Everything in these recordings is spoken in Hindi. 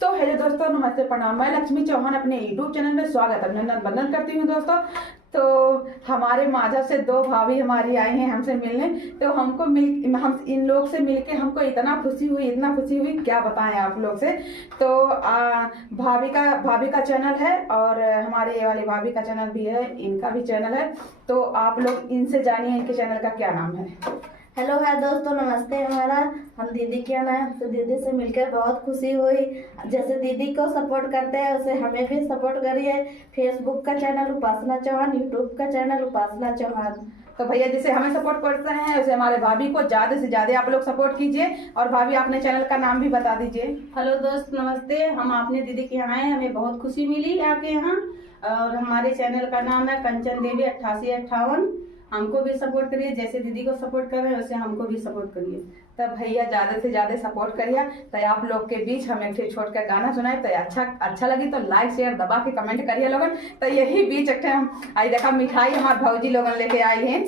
तो हेलो दोस्तों, नमस्ते, प्रणाम। मैं लक्ष्मी चौहान अपने यूट्यूब चैनल में स्वागत अभिनंदन वंदन करती हूँ दोस्तों। तो हमारे माझा से दो भाभी हमारी आई हैं हमसे मिलने। तो हम इन लोग से मिलके हमको इतना खुशी हुई क्या बताएं आप लोग से। तो भाभी का चैनल है और हमारे ये वाली भाभी का चैनल भी है, इनका भी चैनल है। तो आप लोग इनसे जानिए इनके चैनल का क्या नाम है। हेलो है दोस्तों, नमस्ते। हम दीदी के ना तो दीदी से मिलकर बहुत खुशी हुई। जैसे दीदी को सपोर्ट करते हैं वैसे हमें भी सपोर्ट करिए। फेसबुक का चैनल उपासना चौहान, यूट्यूब का चैनल उपासना चौहान। तो भैया जैसे हमें सपोर्ट करते हैं वैसे हमारे भाभी को ज्यादा से ज्यादा आप लोग सपोर्ट कीजिए। और भाभी अपने चैनल का नाम भी बता दीजिए। हेलो दोस्त, नमस्ते। हम अपने दीदी के यहाँ आए, हमें बहुत खुशी मिली आके यहाँ। और हमारे चैनल का नाम है कंचन देवी 8858। हमको भी सपोर्ट करिए, जैसे दीदी को सपोर्ट कर रहे हैं वैसे हमको भी सपोर्ट करिए। तब भैया ज्यादा से ज्यादा सपोर्ट करिए। तो आप लोग के बीच हम एक छोट का गाना सुनाए। तो अच्छा लगी तो लाइक शेयर दबा के कमेंट करिए लोगन। तो यही बीच एक हम आई देखा मिठाई हमारे भौजी लोगन लेके आए हैं।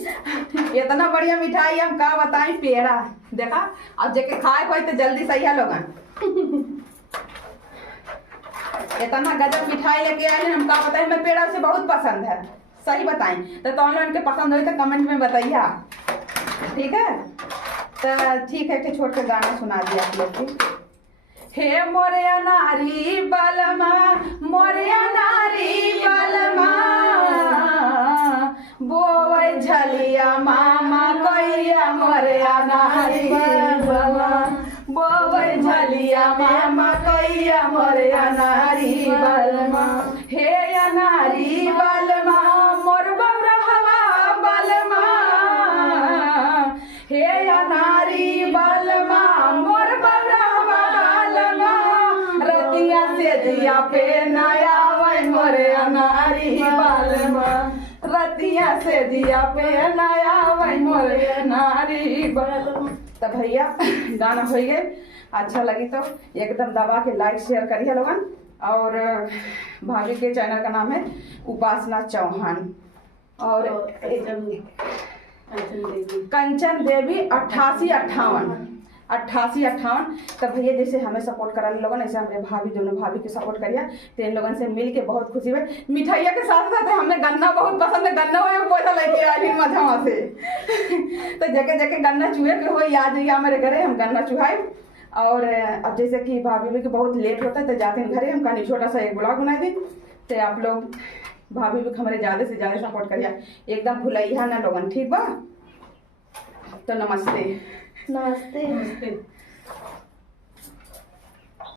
इतना बढ़िया मिठाई हम का बताएं, पेड़ा देखा। अब जेके खाए कोई तो जल्दी सही है लोगन। इतना गजब मिठाई लेके आए हैं, हम का बताएं। मैं पेड़ा से बहुत पसंद है, सही बताएं। तो इनके पसंद हुई तो कमेंट में बताइए, ठीक है। तो ठीक है, छोट के गाना सुना दिया आप लोग की। हे मोरे नारी बलमा, मोरे नारी बलमा, बोवै झलिया मामा कोइया मोरे नारी बलमा, बोवै झलिया मामा कोइया मोरे नारी बलमा। हे नारी बलमा मोर बरहवा बलमा, हे नारी बलमा मोर बरहवा बलमा, रतिया से दिया पे नया वै मोरे नारी बलमा, रतिया से दिया पे नया वै मोरे नारी बलमा। तो भैया गाना हो गए, अच्छा लगी तो एकदम दबा के लाइक शेयर करिए लोगन। और भाभी के चैनल का नाम है उपासना चौहान और कंचन देवी 8858। तो भैया जैसे हमें सपोर्ट करा लोगन ऐसे हमारे भाभी दोनों भाभी के सपोर्ट करिए। तो इन लोगों से मिल के बहुत खुशी हुई। मिठाइया के साथ साथ हमने गन्ना बहुत पसंद है, गन्ना हुए पैसा लेके आई मजा से। तो जगह गन्ना चूहे के हो आ जाइए हमारे घरे, हम गन्ना चुहाए। और अब जैसे कि भाभी भी बहुत लेट होता है तो जाते हैं घरे, हम कहानी छोटा सा एक ब्लॉग बना दी। तो आप लोग भाभी भी हमारे ज़्यादा से ज़्यादा सपोर्ट करिए, एकदम भुलैया ना लोगन, ठीक बा। तो नमस्ते। नमस्ते।